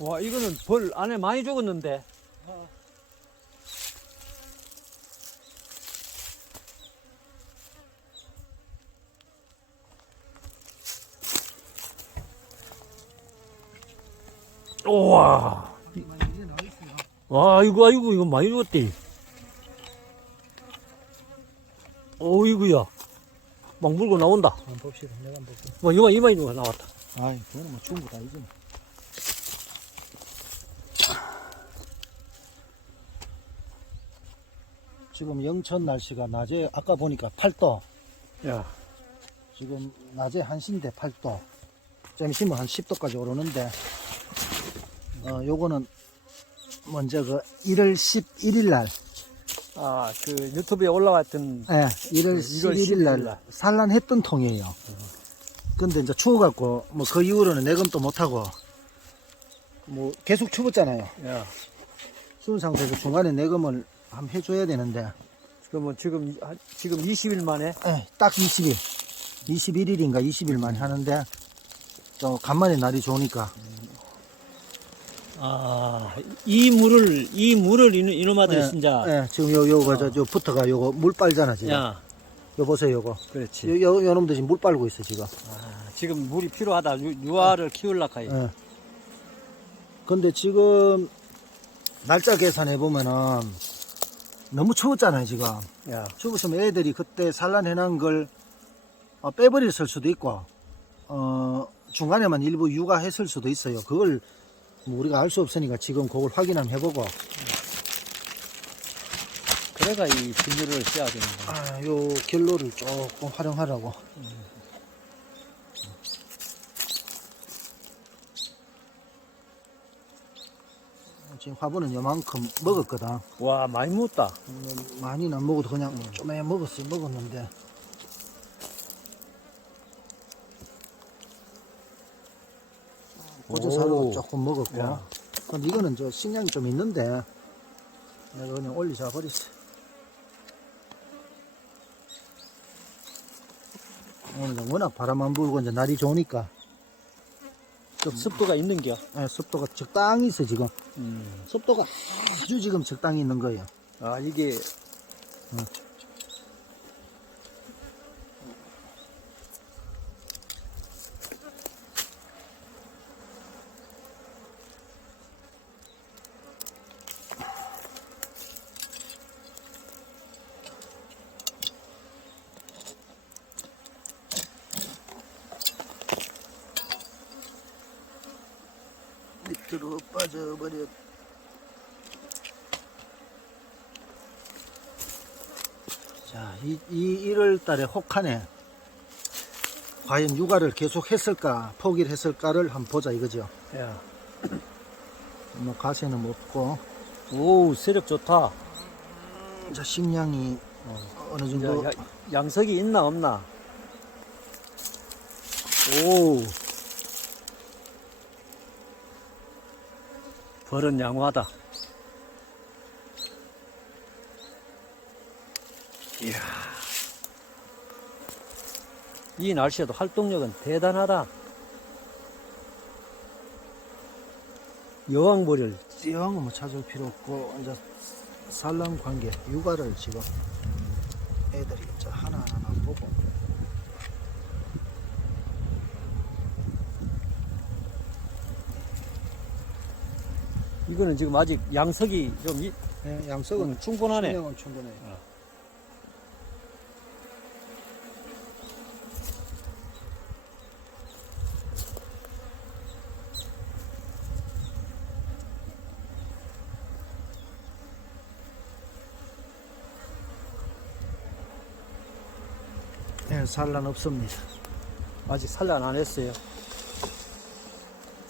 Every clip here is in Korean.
와 이거는 벌 안에 많이 죽었는데. 우와. 와 이거 아이고 이거 많이 죽었대. 어이구야. 막 물고 나온다. 한번 봅시다. 내가 한번 볼게. 와 이만 이만 이만 나왔다. 아이, 그거는 뭐 충분히 다 이제. 지금 영천 날씨가 낮에 아까 보니까 8도. 야. 지금 낮에 한시인데 8도. 좀 있으면 한 10도까지 오르는데, 어, 요거는 먼저 그 1월 11일 날, 아, 그 유튜브에 올라왔던 예, 1월 1월 11일 날 11일 날. 산란했던 통이에요. 근데 이제 추워갖고, 뭐 그 이후로는 내금도 못하고, 뭐 계속 추웠잖아요. 야. 추운 상태에서 중간에 내금을 한번 해줘야 되는데, 그러면 지금 한- 지금 20일 만에 예, 딱 20일, 21일인가 20일 만에 하는데, 또 간만에 날이 좋으니까, 아, 이 물을 이 물을 이놈- 이놈아들이 예, 진짜 예, 지금 요, 요거, 저, 요 부터가 요거 물 빨잖아, 지금. 야, 요 보세요, 요거. 그렇지. 요, 요, 요 놈들 지금 물 빨고 있어, 지금. 아, 지금 물이 필요하다. 유, 유아를 키울라카 이 예. 근데 지금 날짜 계산해 보면은 너무 추웠잖아요 지금. 야, 추웠으면 애들이 그때 산란해 놓은 걸 어, 빼버렸을 수도 있고 어, 중간에만 일부 육아했을 수도 있어요. 그걸 뭐 우리가 알 수 없으니까 지금 그걸 확인 한번 해보고. 그래가 이 비닐을 씌워야 되는 거야. 아, 요 결로를 조금 활용하라고 지금 화분은 요만큼 먹었거든 와, 많이 묻다. 음, 많이는 안 먹어도 그냥 좀에 먹었어요 먹었는데 고저사로 오. 조금 먹었고 야. 근데 이거는 저 식량이 좀 있는데 내가 그냥 올리자 버렸어 오늘 워낙 바람 안 불고 이제 날이 좋으니까 좀 습도가 있는겨. 예, 습도가 적당히 있어 지금 음. 습도가 아주 지금 적당히 있는 거예요 아, 이게 밑으로 빠져버려 자, 이, 이 1월 달에 혹한에 과연 육아를 계속 했을까, 포기를 했을까를 한번 보자 이거죠. 야. 뭐 가세는 없고, 오, 세력 좋다. 자, 식량이 어. 어느 정도, 야, 야, 양석이 있나 없나? 오. 벌은 양호하다. 이야. 이 날씨에도 활동력은 대단하다. 여왕벌을 영뭐 찾을 필요 없고, 이제 산란 관계, 육아를 지금 애들이 이제 하나 하나 보고, 이거는 지금 아직 양석이 좀 이- 예, 양석은 음, 충분하네. 충분해요. 어. 예, 산란 없습니다. 아직 산란 안 했어요.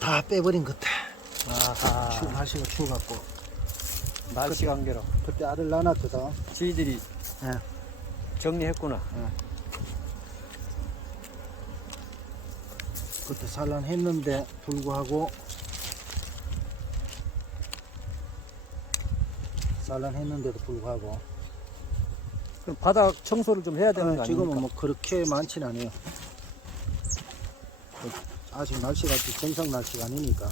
다 빼버린 것 같아. 추, 날씨가 추워갖고. 날씨 관계로 그때 알을 낳았거든. 저희들이 예. 정리했구나. 그때 산란했는데 불구하고 산란했는데도 불구하고 그럼 바닥 청소를 좀 해야 되는 거 어, 아닙니까? 지금은 뭐 그렇게 많지는 않아요. 아직 날씨가 정상 날씨가 아니니까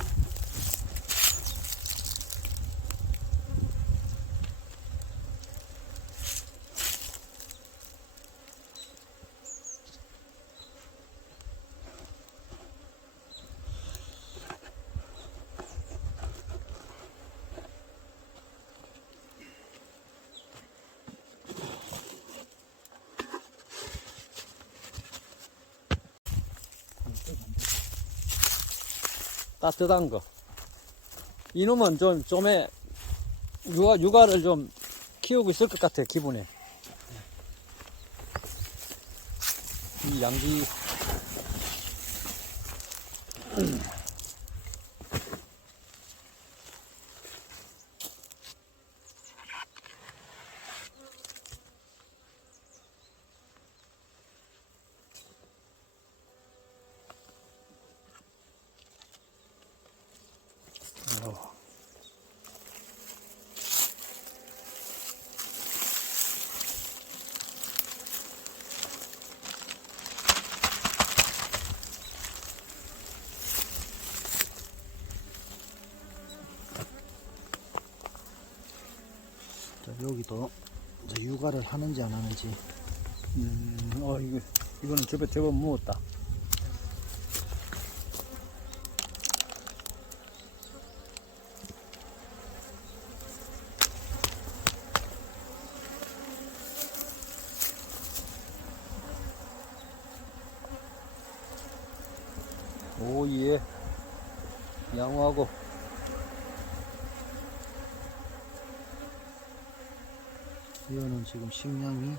따뜻한 거. 이놈은 좀, 좀에, 육아, 육아를 좀 키우고 있을 것 같아, 기분에. 이 양지, 자, 여기도 이제 육아를 하는지 안 하는지 음, 어, 이거, 이거는 저번, 저번 무었다. 오, 예. 양호하고. 이거는 지금 식량이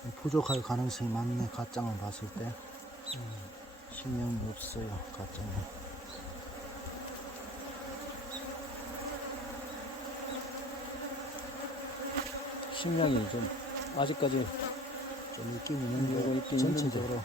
좀 부족할 가능성이 많네 갓장을 봤을 때. 음, 식량이 없어요 갓장은 식량이 좀, 아직까지 좀 있긴 이거 있는데. 전체적으로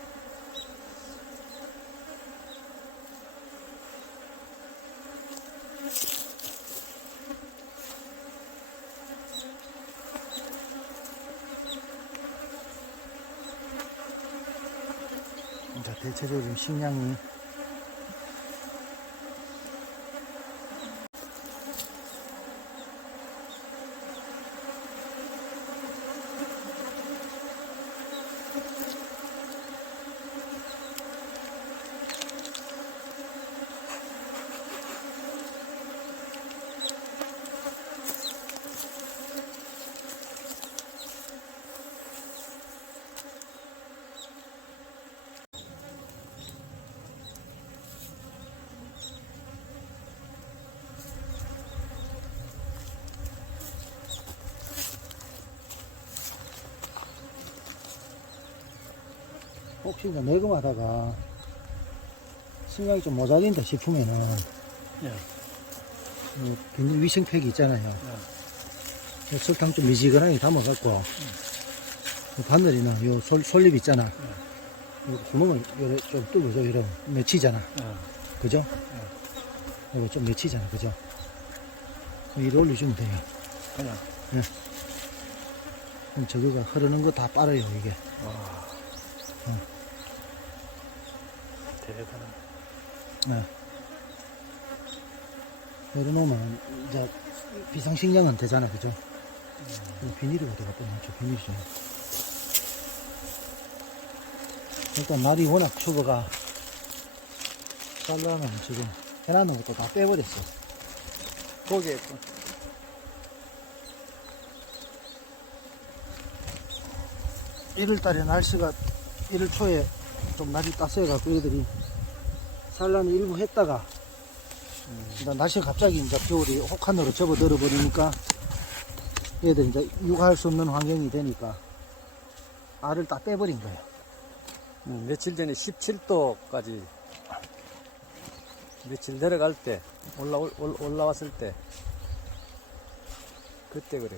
지금 식량이 혹시 이제 내금하다가 생각이 좀 모자린다 싶으면은 예. 뭐 비닐 위생팩이 있잖아요. 요 설탕 좀 미지근하게 담아갖고 요 바늘이나 요 솔, 솔잎 있잖아. 요 구멍을 요래 좀 뚫어줘 이런 맺히잖아. 어. 그죠? 이거 좀 맺히잖아. 그죠? 위로 올려주면 돼요. 그냥. 그럼 저기가 흐르는 거 다 빨아요 이게. 와. 응. 대단한. 네. 열어놓으면 이제 비상식량은 되잖아, 그죠? 음. 비닐이 어디가 뻔하죠, 비닐이 좀. 일단 날이 워낙 추워가 쌀라는 지금 해놨는 것도 다 빼버렸어. 거기에 또 1월달에 날씨가 1월 초에 좀 날이 따스해갖고 얘들이 산란을 일부 했다가 이제 날씨가 갑자기 이제 겨울이 혹한으로 접어들어 버리니까 얘들 이제 육아할 수 없는 환경이 되니까 알을 다 빼버린 거예요. 음, 며칠 전에 17도까지 며칠 내려갈 때 올라 올, 올라왔을 때 그때 그래.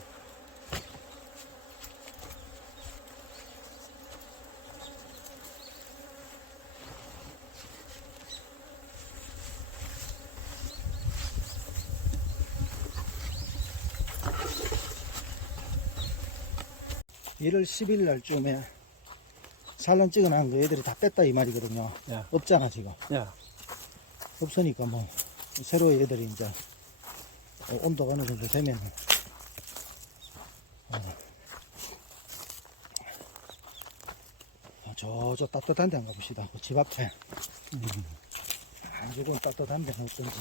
1월 10일 날쯤에 산란 찍어놓은 거 애들이 다 뺐다 이 말이거든요. 야, 없잖아 지금. 야, 없으니까 뭐 새로 애들이 이제 어, 온도가 어느 정도 되면 어, 저, 저 따뜻한 데 한가 봅시다. 그 집 앞에. 음. 무조건 따뜻한 데는 어떤지.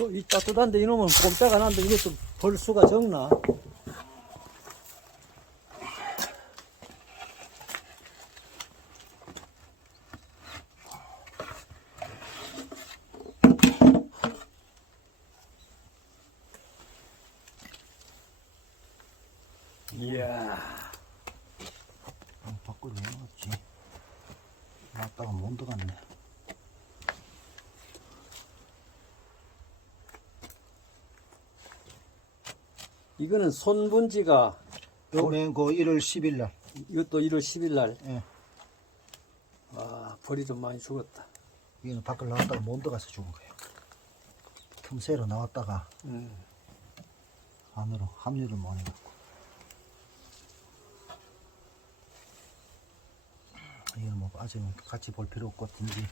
어, 이 따뜻한데 이놈은 꼼짝 안 하는데 이것도 벌 수가 적나? 이야. 어, 밖으로 왜 나왔지? 나왔다가 못 들어갔네. 이거는 손분지가 그 1월 10일 날. 이것도 1월 10일 날. 예. 아, 벌이 좀 많이 죽었다. 이거는 밖을 나왔다가 못 들어가서 죽은 거예요. 틈새로 나왔다가 음. 안으로 합류를 못 해갖고. 이거는 뭐 아직 같이 볼 필요 없고 든지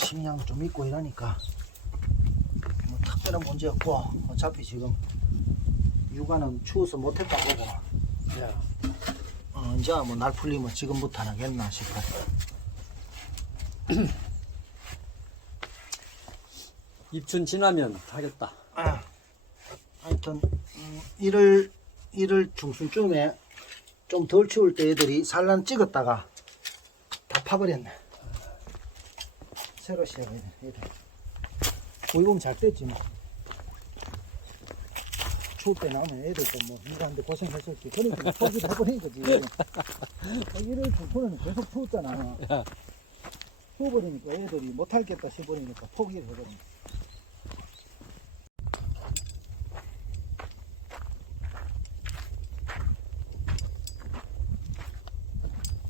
식량도 좀 있고 이러니까 뭐 특별한 문제 없고 어차피 지금 육아는 추워서 못했다 보고 야, 어, 이제 뭐 날 풀리면 지금부터 하겠나 싶어. 입춘 지나면 하겠다. 아, 하여튼 음, 1월 1월 중순쯤에 좀 덜 추울 때 애들이 산란 찍었다가 다 파버렸네. 새로 시작해 애들. 보이보면 잘 됐지 뭐. 추울 때 나오면 애들도 뭐 일하는데 고생했었지. 그러니까 포기를 해버린 거지. 1월 중순에는 계속 추웠잖아. 야. 추워버리니까 애들이 못하겠다 싶어버리니까 포기를 해버린 거야.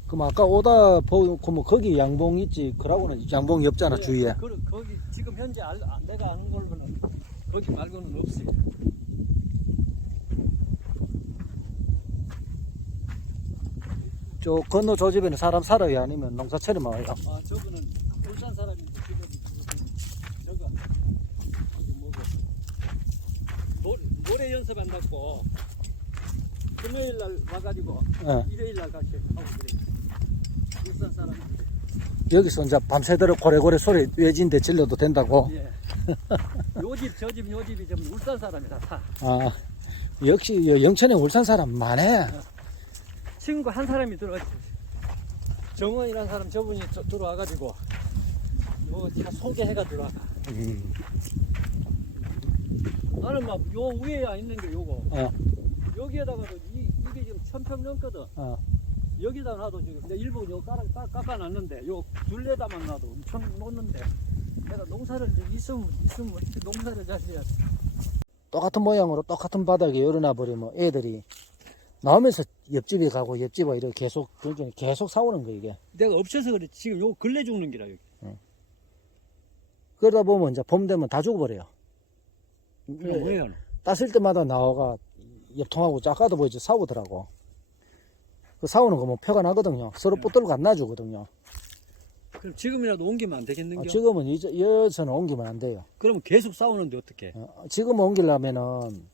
그럼 아까 오다 보고 뭐 거기 양봉 있지 그러고는 양봉이 없잖아 주위에 그, 거기 지금 현재 알, 아, 내가 아는 걸로는 거기 말고는 없어요. 저 건너 저 집에는 사람 살아요 아니면 농사 처럼 와요 아, 저분은 울산 사람인데 지금 저거 뭐고 노, 노래 연습한다고 금요일 날 와가지고 예. 일요일 날 같이 하고 그래. 울산 사람인데. 여기서 이제 밤새도록 고래고래 소리 외진데 질러도 된다고 예. 요 집, 저 집, 요 집이 좀 울산 사람이라 다. 아 역시 여- 영천에 울산 사람 많네 친구 한 사람이 들어왔지. 정원이라는 사람 저분이 저- 들어와가지고 요차 소개해가 들어와. 음. 나는 막 요 위에야 있는 게 요거. 어. 여기에다가도 이, 이게 지금 천평 넘거든. 어. 여기다 놔도 지금 근데 일부 요 깔아, 깎- 깎아놨는데 요 둘레다만 놔도 엄청 놓는데 내가 농사를 이제 있으면 있으면 어떻게 농사를 잘 해야 돼. 똑같은 모양으로 똑같은 바닥에 열어놔 버리면 애들이 나오면서 옆집에 가고 옆집에 이렇게 계속 계속 싸우는 거 이게. 내가 없어서 그래. 지금 요 근래 죽는 기라 여기. 그러다 보면 이제 봄 되면 다 죽어버려요. 그럼 왜요? 땄을 때마다 나와가 옆통하고 아까도 보이지 싸우더라고. 그 싸우는 거 뭐 표가 나거든요. 서로 붙들고 안 놔주거든요. 그럼 지금이라도 옮기면 안 되겠는겨? 아, 지금은 이제 여기서는 옮기면 안 돼요. 그럼 계속 싸우는데 어떻게? 어, 지금 옮기려면은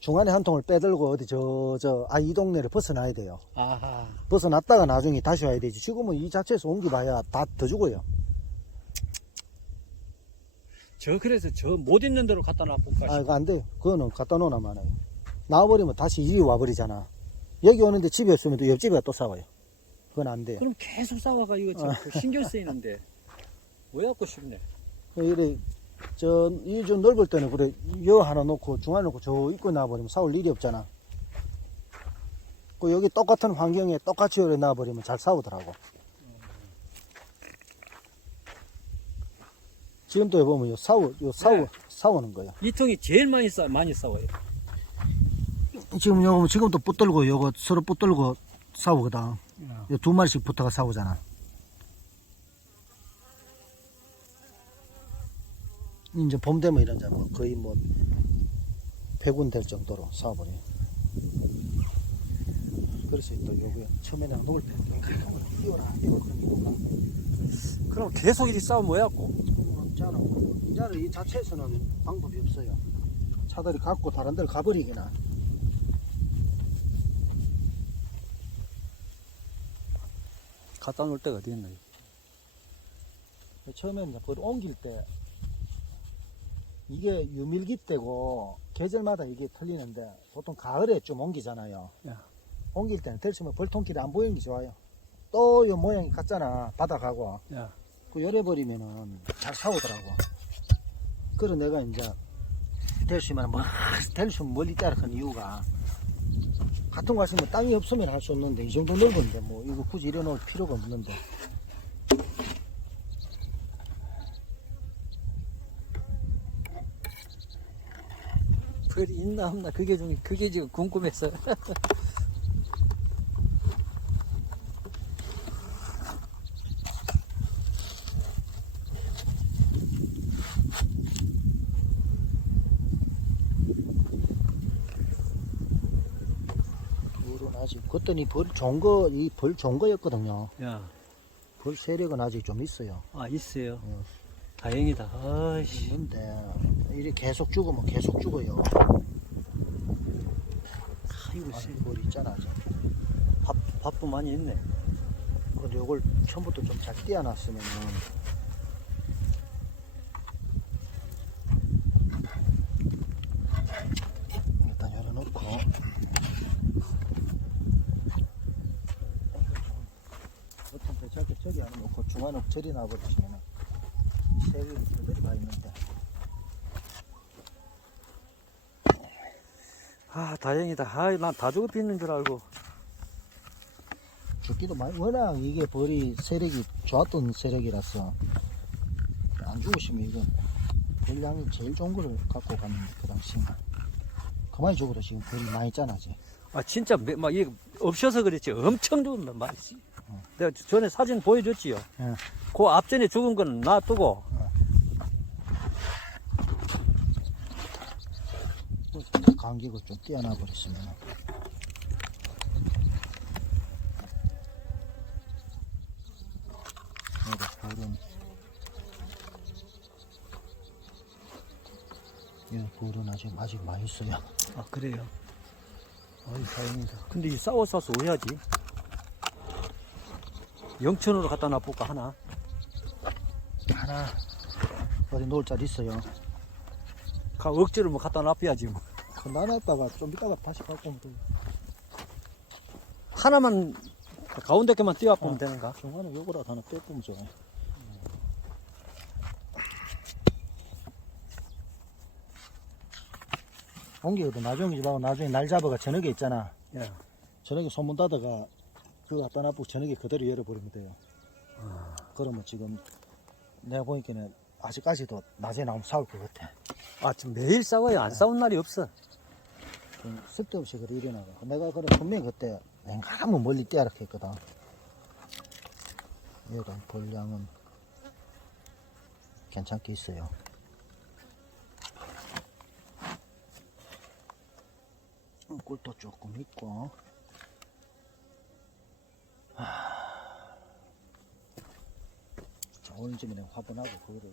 중간에 한 통을 빼들고 어디 저 저 아 이 동네를 벗어나야 돼요. 아하. 벗어났다가 나중에 다시 와야 되지. 지금은 이 자체에서 옮기봐야 다 더 죽어요. 저 그래서 저 못 있는 대로 갖다 놔볼까 아. 이거 안 돼요. 그거는 갖다 놓으나 마나요. 나와버리면 다시 이리 와버리잖아. 여기 오는데 집에 없으면 또 옆집에 또 싸워요. 그건 안 돼요. 그럼 계속 싸워가 이거 지금 그 신경 쓰이는데. 왜 갖고 싶네? 그 이래 저이 좀 넓을 때는 그래 여 하나 놓고 중간에 놓고 저 입고 나와버리면 싸울 일이 없잖아. 그 여기 똑같은 환경에 똑같이 열어 놔버리면 잘 싸우더라고. 지금도 보면 요 싸우 요 싸우 네. 싸우는 거예요. 이 통이 제일 많이 싸 많이 싸워요. 지금 요 지금도 붙들고 요거 서로 붙들고 싸우거든. 요두 마리씩 붙어가 싸우잖아 이제 봄 되면 이런 자뭐 거의 뭐 배군 될 정도로 싸워버려요. 그래서 또 요거 처음에는 놓을 때 가끔은 뛰어라 뛰어 그런 이유가 그럼 계속 이리 싸우면 왜 갖고? 이제는 이제는 이 자체에서는 방법이 없어요. 차들이 갖고 다른 데를 가버리기나. 갖다 놓을 데가 어디 있나? 처음에 이제 그걸 옮길 때 이게 유밀기 때고 계절마다 이게 틀리는데 보통 가을에 좀 옮기잖아요. 야. 옮길 때는 들수면 벌통길이 안 보이는 게 좋아요. 또 이 모양이 같잖아. 바닥하고. 야, 그 열어버리면은 잘 사오더라고. 그래 내가 이제 될수면 뭐 될수면 멀리 따라간 이유가 같은 거 하시면 땅이 없으면 할 수 없는데 이 정도 넓은데 뭐 이거 굳이 이래 놓을 필요가 없는데 벌이 있나 없나 그게 좀 그게 지금 궁금해서. 물은 아직 그랬더니 벌 좋은 거이벌 좋은 거였거든요. 야, 벌 세력은 아직 좀 있어요. 아 있어요. 어. 다행이다. 아이씨. 있는데 이리 계속 죽으면 계속 죽어요. 아니, 씨. 벌 있잖아. 밥 밥도 많이 있네. 근데 이걸 처음부터 좀 잘 띄어놨으면은 일단 열어놓고 보통 배치할 때 저기 안 놓고 중간에 처리 놔버리시면은 이 세력이 그대로 가 있는데 아 다행이다. 아이 난다 죽어 있는 줄 알고. 죽기도 많이 워낙 이게 벌이 세력이 좋았던 세력이라서 안 죽으시면 이건 벌량이 제일 좋은 거를 갖고 갔는데 그 당시에 그만이 죽으러 지금 벌이 많이 짜나 지 아 진짜 매- 막 이게 없어서 그랬지. 엄청 죽은단 말이지. 내가 전에 사진 보여줬지요. 예. 그 앞전에 죽은 건 놔두고 감기고 좀 뛰어나 버렸으면 볼은 이 볼은 아직 아직 많이 있어요 아 그래요. 아이 다행이다. 근데 이 싸워 싸서 왜 하지? 영천으로 갖다 놔볼까 하나? 하나 어디 놓을 자리 있어요 가 억지로 뭐 갖다 놔둬야지 뭐. 그 나눴다가 좀 이따가 다시 갖고 오면 돼 하나만 가운데 게만 띄워 보면 어. 되는가? 중간에 요거라도 하나 빼보면 좋아요 옮기거든 나중에 집하고 나중에 날 잡아가 저녁에 있잖아 예. 저녁에 소문 닫아가 그거 갖다 놔두고 저녁에 그대로 열어버리면 돼요 그러면 지금 내가 보니까는 아직까지도 낮에 나오면 싸울 것 같아. 아 지금 매일 싸워요. 안 싸운 날이 없어. 좀 쓸데없이 그래 일어나가. 내가 그래 분명히 그때 냉가면 멀리 떼야라 했거든. 얘가 벌량은 괜찮게 있어요. 음, 꿀도 조금 있고 하... 자, 오늘 내가 화분하고 그거를